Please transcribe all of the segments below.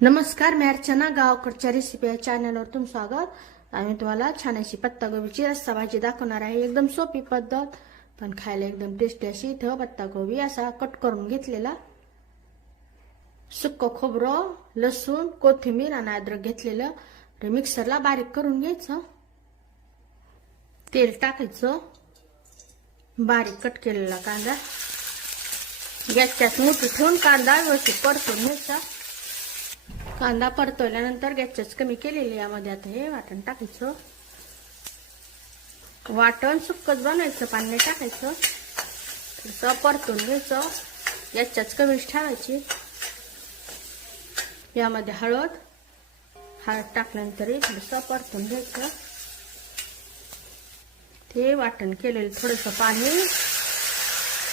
नमस्कार, मी अर्चना. गावकडच्या रेसिपी या चॅनलवर तुमचं स्वागत. आम्ही तुम्हाला छान अशी पत्तागोबीची रस्सा भाजी दाखवणार आहे. एकदम सोपी पद्धत, पण खायला एकदम टेस्टी अशी. इथं पत्तागोबी असा कट करून घेतलेला, सुक्क खोबरं, लसूण, कोथिंबीर आणि अद्रक घेतलेलं मिक्सरला बारीक करून घ्यायचं. तेल टाकायचं, बारीक कट केलेला कांदा गॅसच्यात मोठी ठेवून कांदा व्यवस्थित परतून घ्यायचा. कांदा परतवल्यानंतर गॅसच कमी केलेली यामध्ये आता हे वाटण टाकायचं. वाटण सुक्कच बनायचं, पाणी टाकायचं. थोडंसं परतून घ्यायचं, गॅसच कमीच ठेवायची. यामध्ये हळद टाकल्यानंतर थोडंसं परतून घ्यायचं. ते वाटण केलेलं थोडंसं पाणी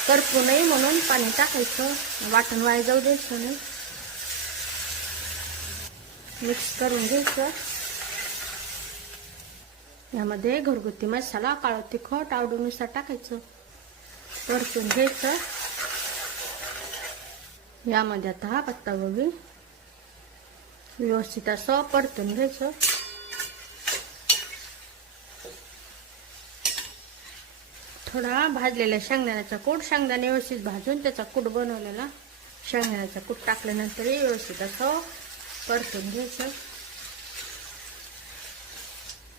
करपू नये म्हणून पाणी टाकायचं. वाटण वाया जाऊ द्यायचं नाही. मिक्स करून घ्यायचं. यामध्ये घरगुती मसाला, काळं तिखट आवडीनुसार टाकायचं. परतून घ्यायचं. यामध्ये आता हा पत्तागोबी व्यवस्थित असं परतून घ्यायचं. थोडा भाजलेला शेंगदाण्याचा कूट, शेंगदाणे व्यवस्थित भाजून त्याचा कूट बनवलेला शेंगदाण्याचा कूट टाकल्यानंतर व्यवस्थित असं परतून घ्यायचं.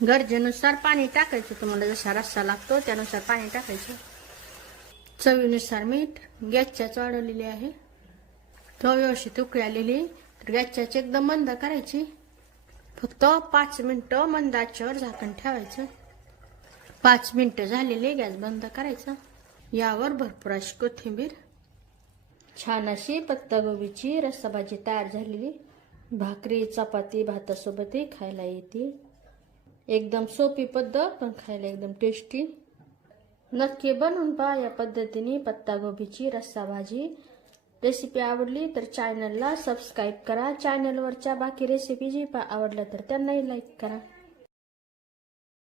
गरजेनुसार पाणी टाकायचं. तुम्हाला जसा रस्सा लागतो त्यानुसार पाणी टाकायचं. चवीनुसार मीठ. गॅसच्याच वाढवलेली आहे. तो व्यवस्थित उकळी आलेली तर गॅसच्याच एकदम मंद करायची. फक्त 5 मिनिटं मंद आचेवर झाकण ठेवायचं. 5 मिनिटं झालेली, गॅस बंद करायचा. यावर भरपूर अशी कोथिंबीर. छान अशी पत्तागोबीची रस्सा भाजी तयार झालेली. भाकरी, चपाती, भातासोबतही खायला येते. एकदम सोपी पद्धत, पण खायला एकदम टेस्टी. नक्की बनवून पहा या पद्धतीने पत्तागोबीची रस्सा भाजी. रेसिपी आवडली तर चॅनलला सबस्क्राईब करा. चॅनलवरच्या बाकी रेसिपी जी आवडल्या तर त्यांनाही लाईक करा.